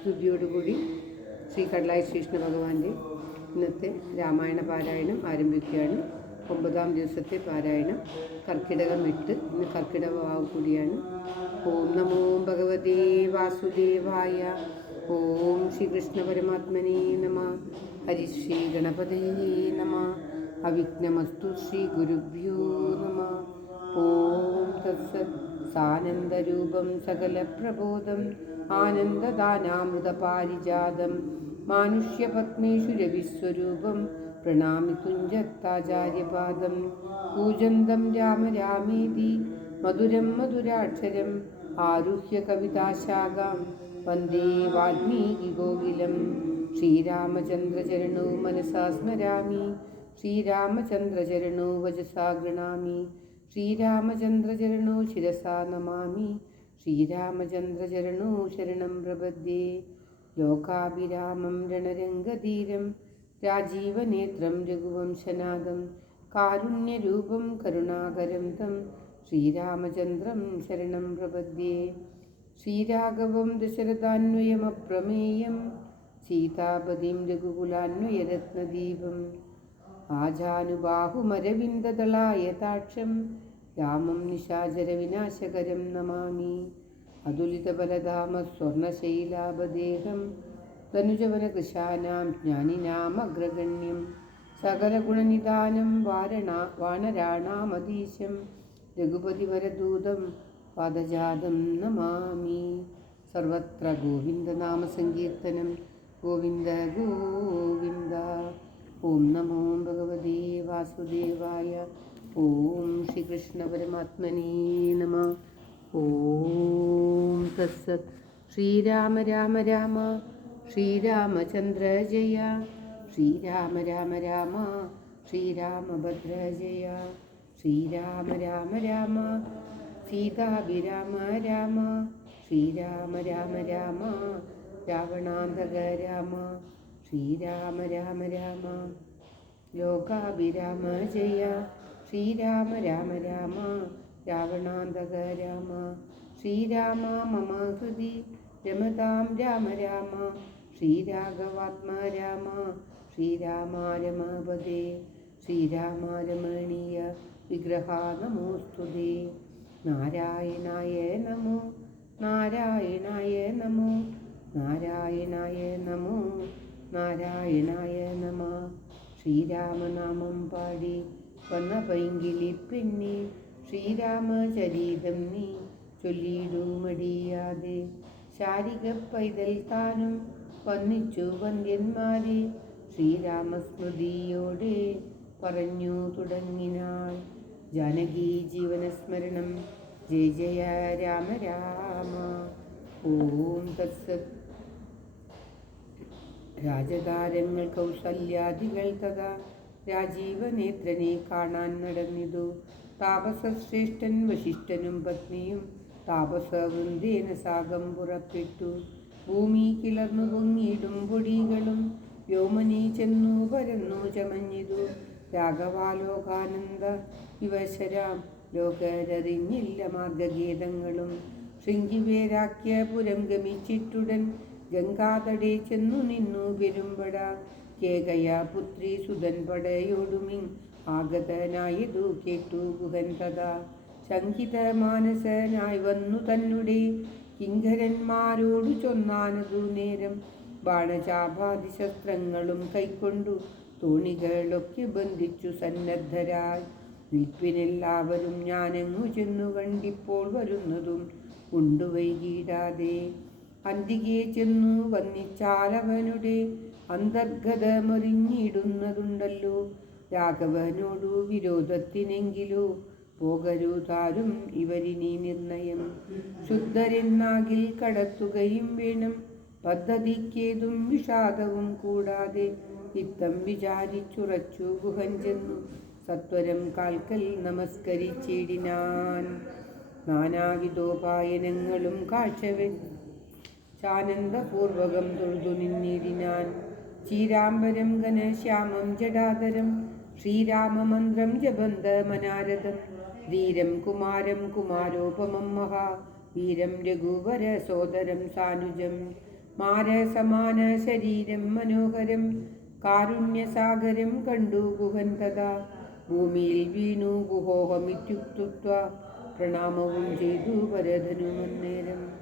സ്തുതിയോടുകൂടി ശ്രീ കടലായി ശ്രീകൃഷ്ണ ഭഗവാന്റെ ഇന്നത്തെ രാമായണ പാരായണം ആരംഭിക്കുകയാണ്. 9-ാം ദിവസത്തെ പാരായണം കർക്കിടകം 8. ഇന്ന് കർക്കിടക വാവ് കൂടിയാണ്. ഓം നമോ ഭഗവതേ വാസുദേവായ. ഓം ശ്രീകൃഷ്ണ പരമാത്മനേ നമ. ഹരിശ്രീ ഗണപതയേ നമ. അവിഘ്നമസ്തു ശ്രീ ഗുരുഭ്യോ നമ. ഓം തത്സത്. സാനന്ദരൂപം സകലപ്രബോധം ആനന്ദദാനാമൃതപാരിജാതം മാനുഷ്യപത്മേഷു രവിസ്വരൂപം പ്രണാമി തുഞ്ചത്താചാര്യപാദം. കൂജന്തം രാമ രാമേതി മധുരം മധുരാക്ഷരം ആരുഹ്യ കവിതാശാഖാം വന്ദേ വാൽമീകി ഗോകുലം. ശ്രീരാമചന്ദ്രചരണോ മനസാ സ്മരാമി. ശ്രീരാമചന്ദ്രചരണോ വചസാ ഗൃണാമി. ശ്രീരാമചന്ദ്രചരണോ ശിരസാ നമാമി. ശ്രീരാമചന്ദ്രചരണോ ശരണം പ്രപദ്യേ. ലോകാഭിരാമം രണരംഗധീരം രാജീവനേത്രം രഘുവംശനാഥം കാരുണ്യരൂപം കരുണാകരം തം ശ്രീരാമചന്ദ്രം ശരണം പ്രപദ്യേ. ശ്രീരാഘവം ദശരഥാന്വയമപ്രമേയം സീതാപതിം രഘുകുലാന്വയരത്നദീപം ആജാനുബാഹുമരവിന്ദദളായതാക്ഷം രാമം നിശാചരവിനാശകരം നമാമി. അതുലിതബലധാമ സ്വർണശൈലാഭദേഹം തനുജവനകൃശാനാം ജ്ഞാനിനാമഗ്രഗണ്യം സകലഗുണനിധാനം വാനരാണാമധീശം രഘുപതിവരദൂതം പാദജാതം നമാമി. സർവത്ര ഗോവിന്ദനാമസങ്കീർത്തനം. ഗോവിന്ദ ഗോവിന്ദ. ഓം നമോ ഭഗവതേ വാസുദേവായ. ഓം ശ്രീകൃഷ്ണ പരമാത്മനേ നമ. ഓം തത്സത്. ശ്രീരാമ രാമ രാമ ശ്രീരാമചന്ദ്ര ജയ. ശ്രീരാമ രാമ രാമ ശ്രീരാമഭദ്ര ജയ. ശ്രീരാമ രാമ രാമ സീതാഭിരാമ രാമ. ശ്രീരാമ രാമ രാമ രാവണാന്തക രാമ. ശ്രീരാമ രാമ രാമ ലോകാഭിരാമ ജയ. ശ്രീരാമ രാമ രാമ രാവണാന്തക രാമ. ശ്രീരാമ മമ ഹൃദി രമതാം രാമ രാമ. ശ്രീരാഘവാത്മ രാമ. ശ്രീരാമ രമപദേ. ശ്രീരാമ രമണീയ വിഗ്രഹ നമോസ്തുതേ. നാരായണായ നമോ നാരായണായ നമോ നാരായണായ നമോ നാരായണായ നമ. ശ്രീരാമനാമം പാടി വന്ന പൈങ്കിളി പെണ്ണി ശ്രീരാമചരിതം നീ ചൊല്ലിയിടുമടിയാതെ. ശാരിക പൈതൽ താനും വന്നിച്ചു വന്ദ്യന്മാരെ ശ്രീരാമസ്മൃതിയോടെ പറഞ്ഞു തുടങ്ങിനാൾ. ജാനകി ജീവനസ്മരണം. ജയ ജയ രാമ രാമ. ഓം തത്സത്. രാജതാരങ്ങൾ കൗസല്യാദികൾ തഥാ രാജീവനേത്രനെ കാണാൻ നടന്നിതു. താപസശ്രേഷ്ഠൻ വശിഷ്ഠനും പത്നിയും താപസവൃന്ദേന സാഗം പുറപ്പെട്ടു. ഭൂമി കിളർന്നു പൊങ്ങിയിടും പൊടികളും വ്യോമനി ചെന്നു പരന്നു ചമഞ്ഞിതു. രാഘവാലോകാനന്ദ വിവശരാം ലോകരറിഞ്ഞില്ല മാർഗഗീതങ്ങളും. ശൃംഗിവേരാക്കിയ പുരം ഗമിച്ചിട്ടുടൻ ഗംഗാതടേ ചെന്നു നിന്നു പെരുമ്പട. കേകയ പുത്രി സുതൻ പടയോടുമിങ് ആഗതനായതു കേട്ടു ഗുഹൻ തഥാ. ശങ്കിത മാനസനായി വന്നു തന്നെ കിങ്കരന്മാരോടു ചൊന്നാനതു നേരം. ബാണചാപാതി ശസ്ത്രങ്ങളും കൈക്കൊണ്ടു തോണികളൊക്കെ ബന്ധിച്ചു സന്നദ്ധരായി നിൽപ്പിനെല്ലാവരും. ഞാനെങ്ങു ചെന്നു കണ്ടിപ്പോൾ വരുന്നതും ഉണ്ടു വൈകിടാതെ. അന്തികെ ചെന്നു വന്നിച്ചാലവനുടെ അന്തർഗതമറിഞ്ഞിടുന്നതുണ്ടല്ലോ. രാഘവനോടു വിരോധത്തിനെങ്കിലോ പോകരുതാരും ഇവരിനി നിർണയം. ശുദ്ധരെന്നാകിൽ കടത്തുകയും വേണം പദ്ധതിക്കേതും വിഷാദവും കൂടാതെ. ഇത്തം വിചാരിച്ചുറച്ചു ഗുഹൻ ചെന്നു സത്വരം കാൽക്കൽ നമസ്കരിച്ചിടിനാൻ. നാനാവിധോപായനങ്ങളും കാഴ്ചവെച്ചാനന്ദപൂർവകം തൊഴുതു നിന്നിടിനാൻ. ചീരാംബരം ഘനശ്യാമം ജടാധരം ശ്രീരാമമന്ത്രം ജപന്ത മനാരദം. ധീരം കുമാരം കുമാരോപമം മഹാ വീരം രഘുവര സോദരം സാനുജം. മാരസമാന ശരീരം മനോഹരം കാരുണ്യസാഗരം കണ്ടു ഗുഹൻ തഥാ ഭൂമിയിൽ വീണു ഗുഹോഹമിത്യുക്തുത്വ പ്രണാമവും ചെയ്തു ഭരതനുമന്നേരം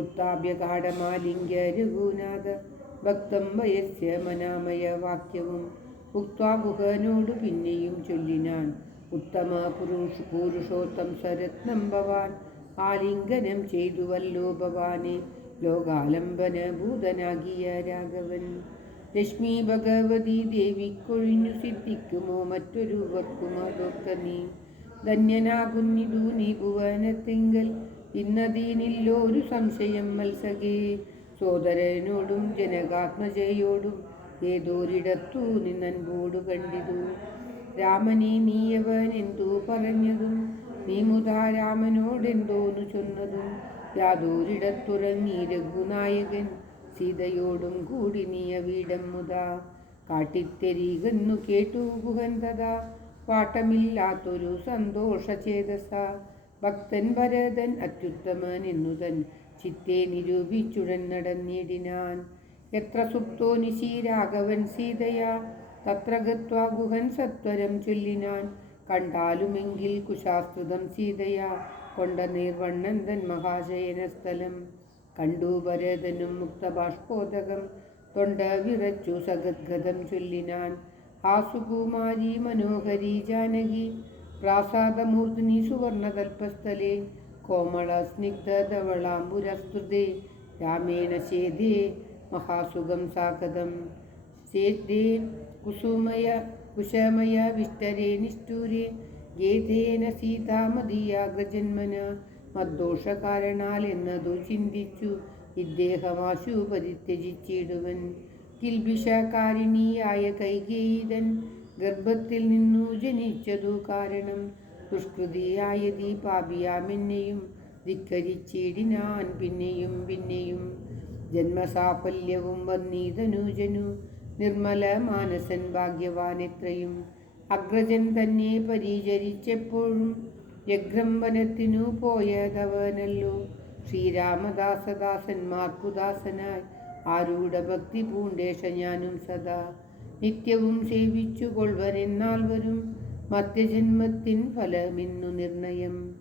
ഉത്താഭ്യകാഠമാലിംഗ്യ രഘുനാഥ ഭക്തം വയസ്യ മനാമയ വാക്യവും ഉക്വാ ഗുഹനോട് പിന്നെയും ചൊല്ലിനാൻ ഉത്തമ പുരുഷോത്തം സരത്നം ഭവാൻ ആലിംഗനം ചെയ്തുവല്ലോ ഭവാനെ ലോകാലംബന ഭൂതനാകിയ രാഘവൻ ലക്ഷ്മി ഭഗവതി ദേവിക്കൊഴിഞ്ഞു സിദ്ധിക്കുമോ മറ്റൊരു വർക്കുമതൊക്ക നീ ധന്യനാകുന്നിതു നീ ഭുവനത്തിങ്കൽ ഇന്നതീനില്ലൊരു സംശയം മത്സകേ സോദരനോടും ജനകാത്മജയോടും ഏതോരിടത്തു നിന്നൻപോടു കണ്ടിതു രാമനെ നീയവൻ എന്തു പറഞ്ഞതും നീ മുതാ രാമനോടെന്തോന്നു ചൊന്നതും യാതൊരിടത്തുറങ്ങി രഘുനായകൻ സീതയോടും കൂടി നീയവിടം മുതാ കാട്ടിത്തെരികെന്നു കേട്ടു ഗുഹൻ തഥാ പാട്ടമില്ലാത്തൊരു സന്തോഷചേതസ ഭക്തൻ ഭരതൻ അത്യുത്തമൻ എന്നുതൻ ചിത്തെ നിരൂപിച്ചുടൻ നടന്നിടിനാൻ എത്ര സുപ്തോ നിശി രാഘവൻ സീതയാ തത്ര ഗത്വാ ഗുഹൻ സത്വരം ചൊല്ലിനാൻ കണ്ടാലുമെങ്കിൽ കുശാസ്ത്രിതം സീതയാ കൊണ്ട നീർവണ്ണന്തൻ മഹാശയന സ്ഥലം കണ്ടു ഭരതനും മുക്തബാഷ്പോദകം തൊണ്ട വിറച്ചു സഗദ്ഗതം ചൊല്ലിനാൻ ആസുകുമാരി മനോഹരി ജാനകി പ്രാസാദമൂർത്തിനി സുവർണതൽപസ്ഥലേ കോമള സ്നിഗ്ധധവളാംബുരസ്തുതേ രാമേണ ചേതേ മഹാസുഖം സാകതം ചേതേ കുശമയ വിഷ്ടരേ നിഷ്ഠൂരേ ഗേതേന സീതാമതീയാഗ്രജന്മന മദ്ദോഷകാരണാൽ എന്നതു ചിന്തിച്ചു ഇദ്ദേഹമാശു പരിത്യജിച്ചിടുവൻ കിൽബിഷകാരിണിയായ കൈകേയിതൻ ഗർഭത്തിൽ നിന്നു ജനിച്ചതു കാരണം ദുഷ്കൃതിയായതീ പാപിയാമെന്നെയും ധിക്കരിച്ചിടിനാൻ പിന്നെയും പിന്നെയും ജന്മസാഫല്യവും വന്നീതനുജനു നിർമ്മല മാനസൻ ഭാഗ്യവാൻ എത്രയും അഗ്രജൻ തന്നെ പരിചരിച്ചെപ്പോഴും യഗ്രംവനത്തിനു പോയതവനല്ലോ ശ്രീരാമദാസദാസന്മാർക്കുദാസനായി ആരൂഢ ഭക്തി പൂണ്ടേശ ഞാനും സദാ നിത്യവും സേവിച്ചു കൊൾവരെന്നാൽ വരും മധ്യജന്മത്തിൻ ഫലമിന്നു നിർണയം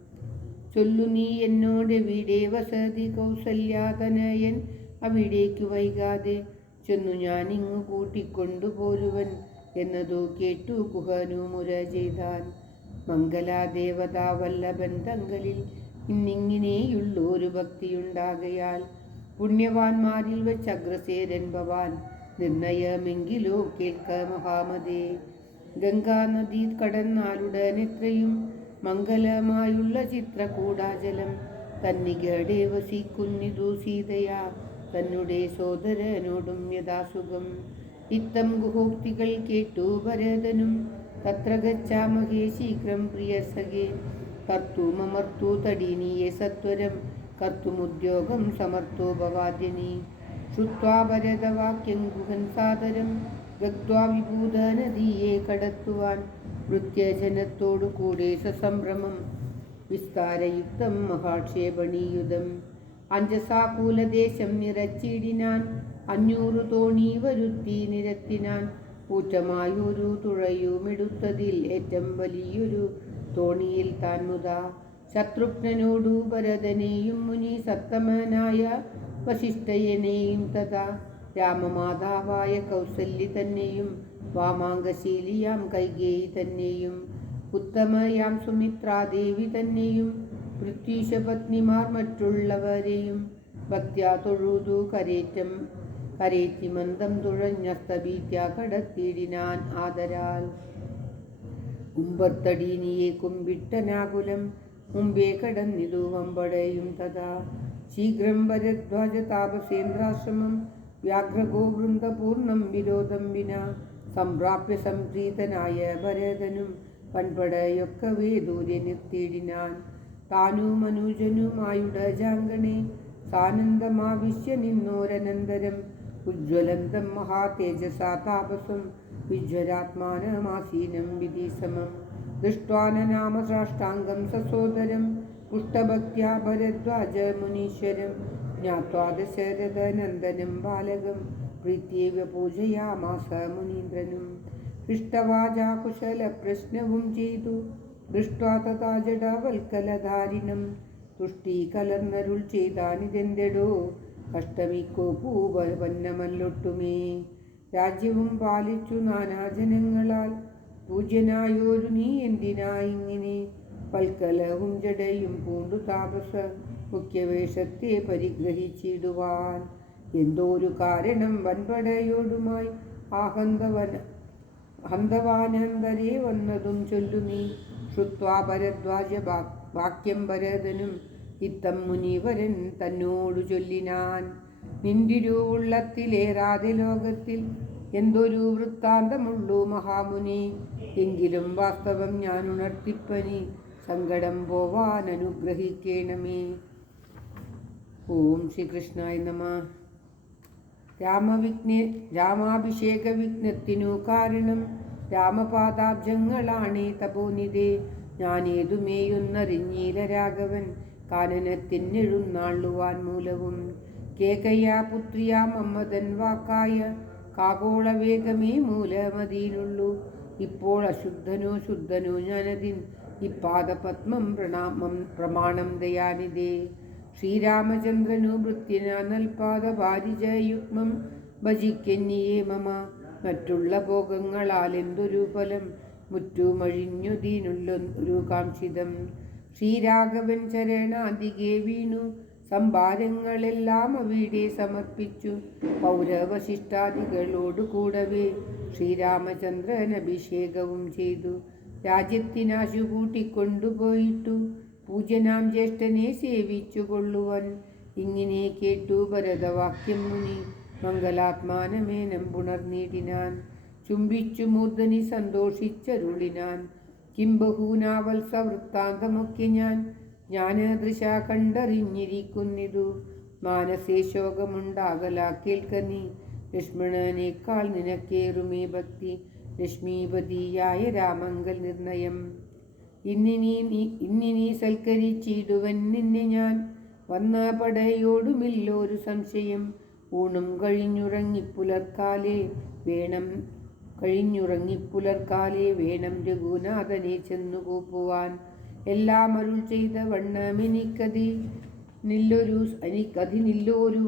ചൊല്ലു നീ എന്നോടെവിടെ വസതി കൗസല്യാതനയൻ അവിടേക്കു വൈകാതെ ചെന്നു ഞാനിങ്ങു കൂട്ടിക്കൊണ്ടുപോരുവൻ എന്നതു കേട്ടു കുഹനു മുര ചെയ്താൻ മംഗലാദേവതാ വല്ലഭൻ തങ്ങളിൽ ഇന്നിങ്ങനെയുള്ളൊരു ഭക്തിയുണ്ടാകയാൽ പുണ്യവാന്മാരിൽ വെച്ച് അഗ്രസേരൻ ഭവാൻ നിർണയമെങ്കിലോ കേൾക്ക മഹാമതേ ഗംഗാനദി കടന്നാലുടനെത്രയും മംഗലമായുള്ള ചിത്രകൂടാചലം തന്നികടെ വസിക്കുന്നിതു സീതയാ തന്നുടെ സോദരനോടും യഥാസുഖം ഇത്തം ഗുഹോക്തികൾ കേട്ടു ഭരതനും തത്ര ഗച്ഛാമഹേ ശീഘ്രം പ്രിയസഖേ കർത്തുമമർത്തു തടീനീയെ സത്വരം കർത്തുമുദ്യോഗം സമർത്ഥോ ഭവാദ്യനീ ശ്രുത്വാ ഭരതവാക്യം ഗുഹൻ സാദരം ഗത്വാ വിഭൂതനദീയെ കടത്തുവാൻ വൃത്യജനത്തോടു കൂടെ സസംഭ്രമം വിസ്താരയുക്തം മഹാക്ഷേപണീയുധം അഞ്ചസാകൂലദേശം നിറച്ചിടിനാൻ 500 തോണി വരുത്തി നിരത്തിനാൻ ഊറ്റമായൊരു തുഴയുമെടുത്തതിൽ ഏറ്റവും വലിയൊരു തോണിയിൽ താൻ മുതാ ശത്രുഘ്നനോടു ഭരതനെയും മുനി സത്തമനായ വശിഷ്ഠയനെയും തഥാ രാമമാതാവായ കൗസല്യ തന്നെയും വാമാങ്കശീലിയാം കൈകേയി തന്നെയും ഉത്തമയാം സുമിത്രാദേവി തന്നെയും പൃഥ്വീശപത്നിമാർ മറ്റുള്ളവരെയും ഭക്ത്യാ തൊഴുതു കരേറ്റി മന്ദം തുഴഞ്ഞസ്തഭീത്യ കടത്തിടിനാൻ ആദരാൽ ഉമ്പർത്തടീനിയെ കുമ്പിട്ടനാകുലം മുമ്പേ കടന്നിതു വമ്പടയും തഥാ ശീഘ്രം ഭരദ്വാജ താപസേന്ദ്രാശ്രമം വ്യാഘ്രഗോവൃന്ദപൂർണം വിരോധം വിന സംപ്രാപ്യ സംപ്രീതനായ ഭരതനും വൻപടയൊക്കവേ ദൂരെ നിർത്തിയിടിനാൻ താനു മനുജനുമായുട ജാങ്കണേ സാനന്ദമാവിശ്യ നിന്നോരനന്തരം ഉജ്ജ്വലന്തം മഹാതേജസാ താപസം വിജ്വരാത്മാനമാസീനം വിധിസമം ദൃഷ്ട്വാനനാമ സാഷ്ടാംഗം സസോദരം പുഷ്ടഭക്ത്യാ ഭരദ്വാജ മുനീശ്വരം ജ്ഞാത്വാ ദശരഥനന്ദനം ബാലകം പ്രീത്യൈവ പൂജയാമാസ മുനീന്ദ്രനും. ഹൃഷ്ടവാചാ കുശലപ്രശ്നവും ചെയ്തു ദൃഷ്ട്വാ തഥാ ജടാവൽക്കലധാരിണം. തുഷ്ടീകലർന്നരുൾ ചെയ്താനിതെന്തെടോ അഷ്ടമിക്കോ പൂവന്നമല്ലൊട്ടുമേ. രാജ്യവും പാലിച്ചു നാനാജനങ്ങളാൽ പൂജ്യനായോരു നീ എന്തിനായിങ്ങനെ പൽക്കലവും ജടയും പൂണ്ടു താപസ മുഖ്യവേഷത്തെ പരിഗ്രഹിച്ചിടുവാൻ. എന്തോരു കാരണം വൻപടയോടുമായി ഹന്തവാനന്തരേ വന്നതും ചൊല്ലു നീ. ശ്രുത്വാ ഭരദ്വാജ വാക്യം ഭരതനും ഇത്തം മുനിവരൻ തന്നോടു ചൊല്ലിനാൻ. നിന്തിരുവുള്ളത്തിലേറാതെ ലോകത്തിൽ എന്തൊരു വൃത്താന്തമുള്ളൂ മഹാമുനി. എങ്കിലും വാസ്തവം ഞാൻ ഉണർത്തിപ്പനി സങ്കടം പോവാൻ അനുഗ്രഹിക്കണമേ. ഓം ശ്രീകൃഷ്ണായ നമഃ. രാമാഭിഷേക വിഘ്നത്തിനു കാരണം രാമപാദാബ്ജങ്ങളാണേ തപോനിധേ. ഞാനേതുമേയൊന്നറിഞ്ഞീല രാഘവൻ കാനനത്തിനെഴുന്നാളുവാൻ മൂലവും. കേകയാ പുത്രിയാ മമ്മതൻ വാക്കായ കാകോളവേഗമേ മൂലമതിയിലുള്ളൂ. ഇപ്പോൾ അശുദ്ധനോ ശുദ്ധനോ ഞാനതിൻ ഇപ്പാദപത്മം പ്രമാണം ദയാനിധേ. ശ്രീരാമചന്ദ്രനു ഭൃത്യനാ നൽപാദ പാരിജയുഗ്മം ഭജിക്കന്നിയേ മമ. മറ്റുള്ള ഭോഗങ്ങളാൽ എന്തൊരു ഫലം മുറ്റുമഴിഞ്ഞുദീനുള്ളൊരു കാംക്ഷിതം. ശ്രീരാഘവൻ ചരണാന്തികെ വീണു സംഭാരങ്ങളെല്ലാം അവിടെ സമർപ്പിച്ചു. പൗരവശിഷ്ടാദികളോടു കൂടവേ ശ്രീരാമചന്ദ്രൻ അഭിഷേകവും ചെയ്തു. രാജ്യത്തിനാശു കൂട്ടിക്കൊണ്ടുപോയിട്ടു പൂജനാം ജ്യേഷ്ഠനെ സേവിച്ചു കൊള്ളുവൻ. ഇങ്ങനെ കേട്ടു ഭരതവാക്യം മുനി മംഗലാത്മാനമേനം പുണർനീടിനാൻ. ചുംബിച്ചു മൂർധനി സന്തോഷിച്ചരുളിനാൻ. കിംബഹൂനാവത്സ വൃത്താന്തമൊക്കെ ഞാൻ ജ്ഞാനദൃശ കണ്ടറിഞ്ഞിരിക്കുന്നിതു. മാനസേ ശോകമുണ്ടാകല കേൾക്ക നീ. ലക്ഷ്മണനേക്കാൾ നിനക്കേറുമേ ഭക്തി ലക്ഷ്മീപതിയായ രാമങ്കൽ നിർണയം. ഇന്നിനി സൽക്കരിച്ചിടുവൻ നിന്നെ ഞാൻ വന്ന പടയോടുമില്ലൊരു സംശയം. ഊണും കഴിഞ്ഞുറങ്ങിപ്പുലർക്കാലേ വേണം രഘുനാഥനെ ചെന്നു കൂപ്പുവാൻ. എല്ലാം അരുൾ ചെയ്ത വണ്ണമെനിക്കതിനില്ലൊരു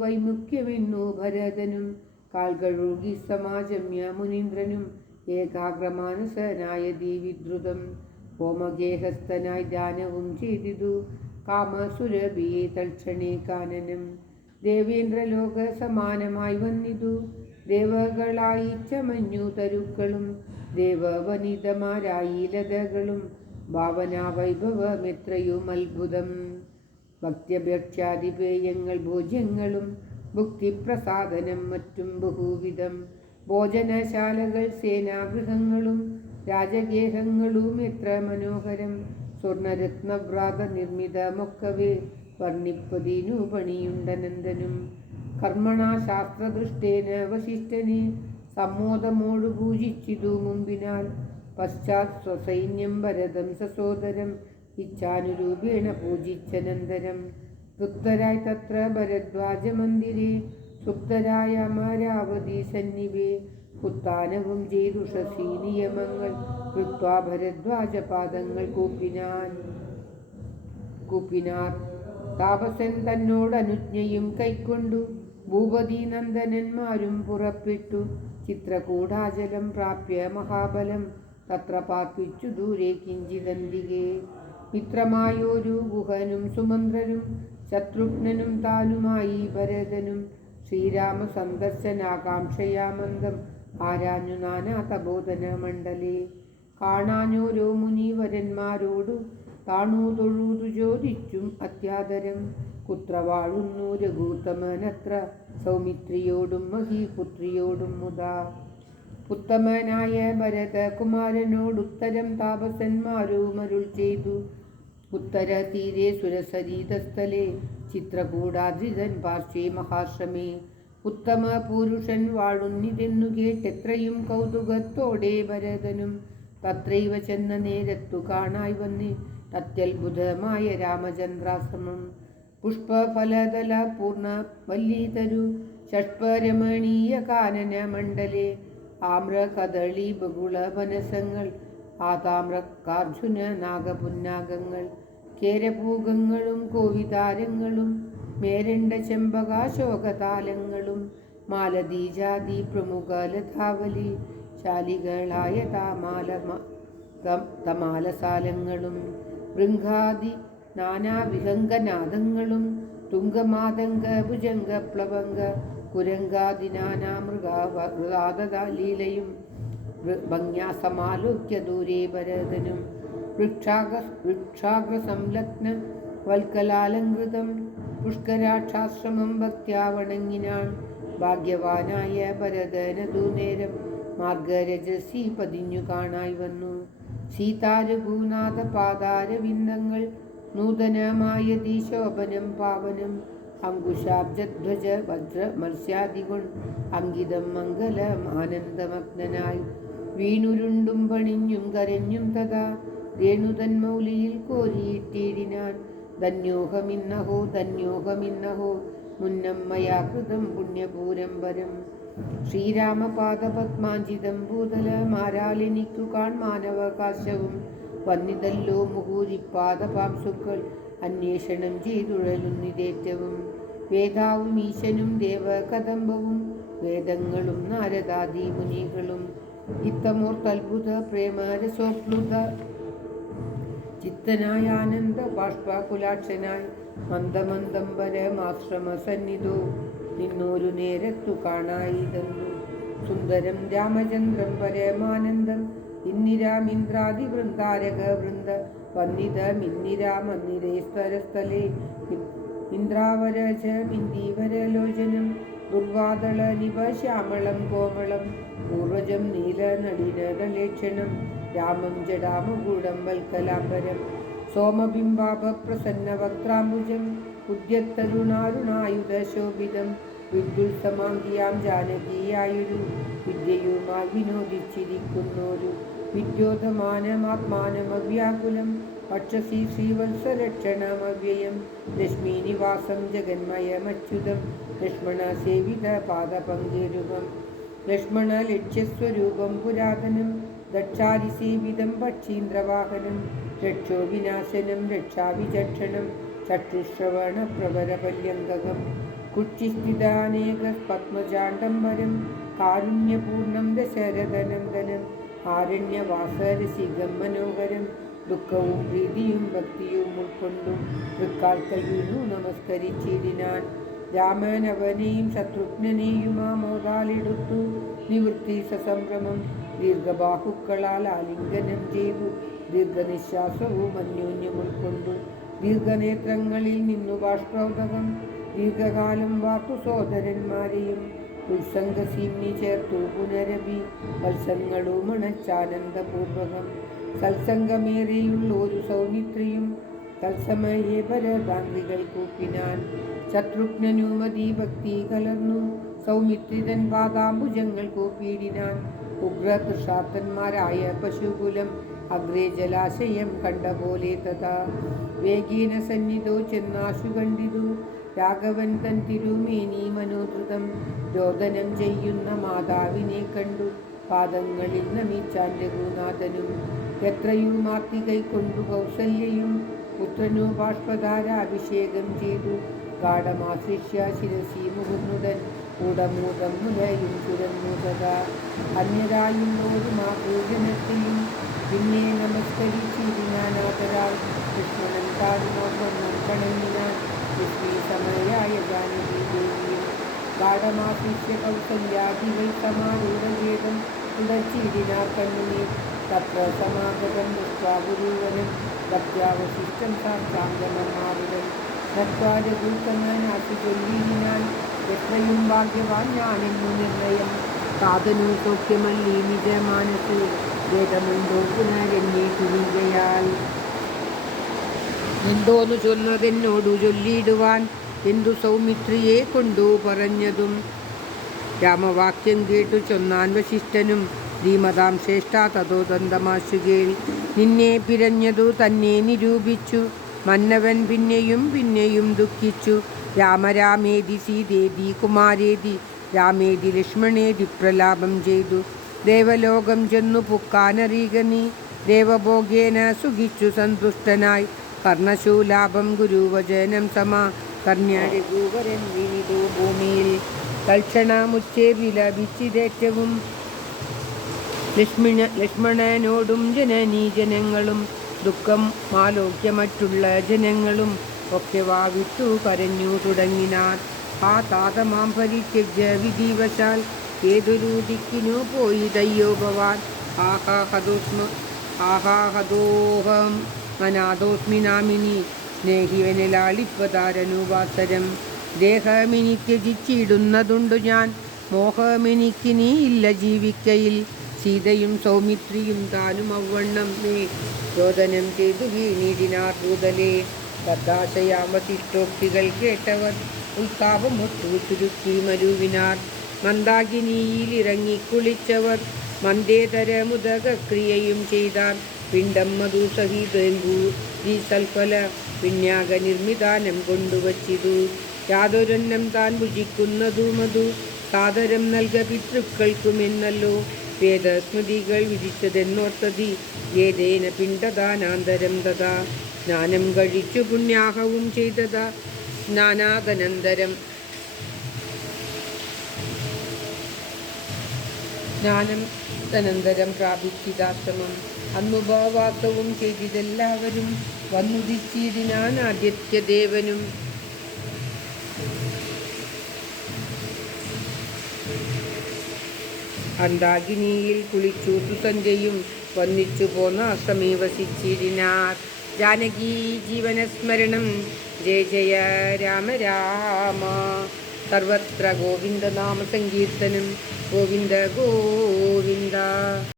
വൈമുഖ്യമെന്നു ഭരതനും. കാൽകഴുകി സമാജമ്യ മുനീന്ദ്രനും ഏകാഗ്രമാനസനായ ദീവിദ്രുതം. ഹോമഗേഹസ്ഥനായി ദാനവും ചെയ്തിതു കാമസുരഭിയെ തൽക്ഷണേ കാനനം. ദേവേന്ദ്രലോക സമാനമായി വന്നിതു ദേവകളായി ചമഞ്ഞു തരുക്കളും. ദേവവനിതമാരായി ലതകളും ഭാവനാവൈഭവമെത്രയും അത്ഭുതം. ഭക്ത്യഭക്ഷ്യാദിപേയങ്ങൾ ഭോജ്യങ്ങളും ഭുക്തിപ്രസാദനം മറ്റും ബഹുവിധം. ഭോജനശാലകൾ സേനാഗൃഹങ്ങളും രാജഗേഹങ്ങളും എത്ര മനോഹരം. സ്വർണരത്നവ്രാത നിർമ്മിതമൊക്കവേ വർണ്ണിപ്പതിനു പണിയുണ്ടനന്ദനും. കർമ്മണാ ശാസ്ത്രദൃഷ്ടേന വശിഷ്ഠനെ സമ്മോദമോടു പൂജിച്ചിതു മുമ്പിനാൽ. പശ്ചാത് സ്വസൈന്യം ഭരതം സസോദരം ഇച്ഛാനുരൂപേണ പൂജിച്ചനന്തരം. തൃപ്തരായി തത്ര ഭരദ്വാജ മന്ദിരേ സുപ്തരായ അമരാവതി സന്നിവേ. ഉത്താനവും ചെയ്തുഷസി നിയമങ്ങൾ കൃത്വാ ഭരദ്വാജ പാദങ്ങൾ കൂപ്പിനാർ. താപസൻ തന്നോടനുജ്ഞയും കൈക്കൊണ്ടു ഭൂപതി നന്ദനന്മാരും പുറപ്പെട്ടു. ചിത്രകൂടാചലം പ്രാപ്യ മഹാബലം തത്ര പാർപ്പിച്ചു ദൂരെ കിഞ്ചിതന്തികെ. മിത്രമായോരു ഗുഹനും സുമന്ത്രരും ശത്രുഘ്നനും താനുമായി ഭരതനും. ശ്രീരാമ സന്ദർശനാകാംക്ഷയാമന്ദം ആരാഞ്ഞു നാനാ തപോധന മണ്ഡലേ. കാണാനോരോ മുനിവരന്മാരോടു താണു തൊഴുതു ചോദിച്ചും അത്യാദരം. കുത്ര വാഴുന്നു രഘുത്തമനത്ര സൗമിത്രിയോടും മഹീപുത്രിയോടും മുതാ. ഉത്തമനായ ഭരതകുമാരനോടുത്തരം താപസന്മാരും അരുൾ ചെയ്തു. ഉത്തര തീരെ സുരസരീതസ്ഥലേ ചിത്രകൂടാദ്രിതൻ പാർശ്വേ മഹാശ്രമേ. ഉത്തമ പുരുഷൻ വാഴുന്നിതെന്നു കേട്ടെത്രയും കൗതുകത്തോടെ ഭരതനും. തത്രൈവ ചെന്ന നേരത്തു കാണായി വന്നേ അത്യത്ഭുതമായ രാമചന്ദ്രാശ്രമം. പുഷ്പഫലതല പൂർണ്ണ വല്ലീതരു ഷഷ്പരമണീയ കാനന മണ്ഡലേ ആമ്ര കദളി ബകുള വനസങ്ങൾ ആതാമ്രക്കാർജുന നാഗപുന്നാഗങ്ങൾ കേരപൂഗങ്ങളും കോവിതാരങ്ങളും മേരണ്ട ചെമ്പകാശോകതാലങ്ങളും മാലതീജാതി പ്രമുഖ ലതാവലി ശാലികളായ തമാലസാലങ്ങളും വൃംഗാദി നാനാവിഹംഗനാദങ്ങളും തുംഗമാതംഗ ഭുജംഗ പ്ലവംഗ കുരങ്കാദി നാനാമൃഗാദലീലയും ഭംഗ്യാസമാലോക്യ ദൂരേ ഭരതനും വൃക്ഷാഗ്രസംലഗ്ന വൽക്കലാലങ്കൃതം പുഷ്കരാക്ഷാശ്രമം ഭക്ത്യാ വണങ്ങിനാൻ ഭാഗ്യവാനായ ഭരതനതു നേരം മാർഗരജസി പതിഞ്ഞു കാണായി വന്നു. സീതാരഘൂനാഥ പാദാരവിന്ദങ്ങൾ നൂതനമായ ദീശോഭനം പാവനം അങ്കുശാബ്ജധ്വജ വജ്ര മത്സ്യാദികൾ അങ്കിതം മംഗലം ആനന്ദമഗ്നനായി വീണുരുണ്ടും പണിഞ്ഞും കരഞ്ഞും തഥാ രേണുതന്മൗലിയിൽ കോരിയിട്ടിടിനാൻ. ധന്യോഹമിന്നഹോ ധന്യോഹമിന്നഹോ മുന്നം മയാ കൃതം പുണ്യപൂരംബരം ശ്രീരാമപാദപത്മാഞ്ചിതം ഭൂതലമാരാലെനിക്കു കാൺമാനവകാശവും വന്നിതല്ലോ മുഹൂരിപ്പാദപാംസുക്കൾ അന്വേഷണം ചെയ്തുഴലുന്നിതേറ്റവും. വേദാവും ഈശനും ദേവകദംബവും വേദങ്ങളും നാരദാദി മുനികളും ഇത്തമോർത്തത്ഭുത പ്രേമരസോപ്ലുത ചിത്തനായ ആനന്ദ ബാഷ്പാകുലാക്ഷനായി മന്ദമന്ദം പരമാശ്രമ സന്നിധോ നിന്നൊരു നേരത്തു കാണായിതന്നു. സുന്ദരം രാമചന്ദ്രം പരമാനന്ദം ഇന്ദിരാമിന്ദ്രാദി വൃന്ദാരക വൃന്ദ വന്നിത മിന്നിരാമന്നിരേ സ്ഥലസ്ഥലേ ഇന്ദ്രാവരജ ഇന്ദീവരലോചനം ദുർവാദള നിപ ശ്യാമളം കോമളം പൂർവജം നീല നളിനദലേക്ഷണം രാമം ജടാമഗൂഢം വൽക്കലാംബരം സോമബിംബാഭ പ്രസന്ന വക്ത്രാംബുജം ഉദ്യത്തരുണാരുണായുധശോഭിതം വിദ്യുത്സമാങ്കിയാം ജാനകീയായൊരു വിദ്യയുമായി വിനോദിച്ചിരിക്കുന്നൊരു വിദ്യോധമാനമാത്മാനമവ്യാകുലം പക്ഷസി ശ്രീവത്സലക്ഷണമവ്യയം ലക്ഷ്മീനിവാസം ജഗന്മയമച്യുതം ലക്ഷ്മണ സേവിത പാദപങ്കേരുകം ലക്ഷ്മണ ലക്ഷ്യസ്വരൂപം പുരാതനം ദക്ഷാരിസേവിതം പക്ഷീന്ദ്രവാഹനം രക്ഷോ വിനാശനം രക്ഷാവിചക്ഷണം ചക്ഷുശ്രവണ പ്രവരപര്യങ്കകം കുച്ചിസ്ഥിതാനേക പത്മജാണ്ടംബരം കാരുണ്യപൂർണം ദശരഥനന്ദനം ആരണ്യവാസരസികം മനോഹരം ദുഃഖവും പ്രീതിയും ഭക്തിയും ഉൾക്കൊണ്ടും തൃക്കാൽക്കൽ വീണു നമസ്കരിച്ചിരിനാൻ. രാമനവനെയും ശത്രുഘ്നെയും ആമോദാലെടുത്തു നിവൃത്തി സസംഭ്രമം ദീർഘബാഹുക്കളാൽ ആലിംഗനം ചെയ്തു ദീർഘനിശ്വാസവും അന്യോന്യം ഉൾക്കൊണ്ടു ദീർഘനേത്രങ്ങളിൽ നിന്നു ബാഷ്പൗതകം ദീർഘകാലം വാർത്തു സോദരന്മാരെയും ഉത്സംഗസീമ്നി ചേർത്തു പുനരവി വത്സങ്ങളും അണച്ചാനന്ദപൂർവകം സത്സംഗമേറിയുള്ള ഒരു സൗമിത്രിയും തത്സമയെ ഭരതാംഗ്രികൾ കൂപ്പിനാൻ. ശത്രുഘ്നനുമതി ഭക്തി കലർന്നു സൗമിത്രിതൻ പാദാംബുജങ്ങൾ കൂപ്പിയിടിനാൻ. ഉഗ്രതൃഷാത്തന്മാരായ പശുകുലം അഗ്രേ ജലാശയം കണ്ട പോലെ തഥാ വേഗീന സന്നിധോ ചെന്നാശു കണ്ടിതു രാഘവൻ തൻ തിരുമേനി മനോധൃതം രോദനം ചെയ്യുന്ന മാതാവിനെ കണ്ടു പാദങ്ങളിൽ നമിച്ചാൻ രഘുനാഥനും. എത്രയുമാർത്തി കൈക്കൊണ്ടു കൗസല്യയും പുത്രനു ബാഷ്പധാരാഭിഷേകം ചെയ്തു ഗാഠമാശ്ലിഷ്യ ശിരസി മുഹുർന്നുടൻ കൂടമൂതം മുലയും ചുരന്നൂതത അന്യരായുള്ളൊരു മാതൃജനത്തെയും പിന്നെ നമസ്കരിച്ചിരിനാനാഥരാൽ കൃഷ്ണനൻ താരുമൊന്നും കണങ്ങിനാൻ. ലക്ഷ്മി സമയായ ജാനകി ദേവിയും ഗാഠമാശ്ലിഷ്യ കൗസല്യാധികൾ സമാരൂഢഭേദം തുടച്ചിടിനാർ കണ്ണുനീർ തത്ര സമാഗതം ദൃഷ്ടാഗുരുവനം ഭക്ത്യാവശിഷ്ടം സാക്ഷാംഗമമാവിടൻ നത്വാരഭൂതനാശു ചൊല്ലിനാൻ. എത്രയും ഭാഗ്യവാൻ ഞാനെന്നു നിർണയം സാധനു സൗഖ്യമല്ലീ നിജ മാനസ് വേദമുണ്ടോ പുനരെന്നെ തുനികയാൽ എന്തോന്നു ചൊന്നതെന്നോടു ചൊല്ലിയിടുവാൻ എന്തു സൗമിത്രിയെ കൊണ്ടു പറഞ്ഞതും രാമവാക്യം കേട്ടു ചൊന്നാൻ വശിഷ്ഠനും ധീമതാം ശ്രേഷ്ഠ തതോ ദന്തമാശുകേൾ നിന്നെ പിരഞ്ഞതു തന്നെ നിരൂപിച്ചു മന്നവൻ പിന്നെയും പിന്നെയും ദുഃഖിച്ചു. രാമരാമേതി സീതേതി കുമാരേതി രാമേതി ലക്ഷ്മണേതി പ്രലാപം ചെയ്തു. ദേവലോകം ചെന്നു പുക്കാനറിയുക നീ. ദേവഭോഗേന സുഖിച്ചു സന്തുഷ്ടനായി. കർണശൂലാഭം ഗുരുവചനം സമാ കർണ്യരഘുവരൻ വിനിതു ഭൂമിയിൽ. തൽക്ഷണമുച്ചേ വിലപിച്ചിതേറ്റവും ലക്ഷ്മണനോടും ജനനീ ജനങ്ങളും. ദുഃഖം ആലോക്യ മറ്റുള്ള ജനങ്ങളും ഒക്കെ വാവിട്ടു കരഞ്ഞു തുടങ്ങിനാർ. ആ താതമാം പരിത്യജ്യ വിധിവശാൽ ഏതൊരു ദിക്കിനു പോയി തയ്യോ ഭവാൻ. ആഹാഹദോഹം അനാഥോസ്മി നാമിനി സ്നേഹിവനിലാളിപ്പതാരനുവാസരം. ദേഹമെനിത്യജിച്ചിടുന്നതുണ്ടു ഞാൻ, മോഹമെനിക്കിനി ഇല്ല ജീവിക്കയിൽ. സീതയും സൗമിത്രിയും താനും അവണ്ണം മേ രോദനം ചെയ്തു വീണിടിനാർ ഭൂതലേ. ബദ്ധാശയാമശിഷ്ടോക്തികൾ കേട്ടവർ ഉൽത്താപമൊട്ടു ചുരുക്കി മരുവിനാർ. മന്ദാകിനിയിലിറങ്ങിക്കുളിച്ചവർ മന്ദേതരമുദകക്രിയയും ചെയ്താർ. പിണ്ടം മധുസഹിതൂരി സൽഫല വിന്യാക നിർമ്മിതാനം കൊണ്ടുവച്ചിതു. യാതൊരന്നം താൻ ഭുജിക്കുന്നതു മധു സാദരം നൽക പിതൃക്കൾക്കുമെന്നല്ലോ വേദസ്മൃതികൾ വിധിച്ചതെന്നോർത്തതി. ഏതേന പിണ്ടദാനാന്തരം തഥാ സ്നാനം കഴിച്ചു പുണ്യാഹവും ചെയ്തതാ. സ്നാനാദനന്തരം പ്രാപിച്ചിതാശ്രമം. അന്നു ഉപവാസവും ചെയ്തിതെല്ലാവരും വന്നുദിച്ചിടിനാൻ ആദിത്യദേവനും. അന്താകിനിയിൽ കുളിച്ചു സുസഞ്ജയും വന്നിച്ചു പോന്ന സമീപസിച്ചിടിനാർ. ജാനകി ജീവനസ്മരണം ജയ ജയ രാമ രാമ. സർവത്ര ഗോവിന്ദനാമ സങ്കീർത്തനം. ഗോവിന്ദ ഗോവിന്ദ.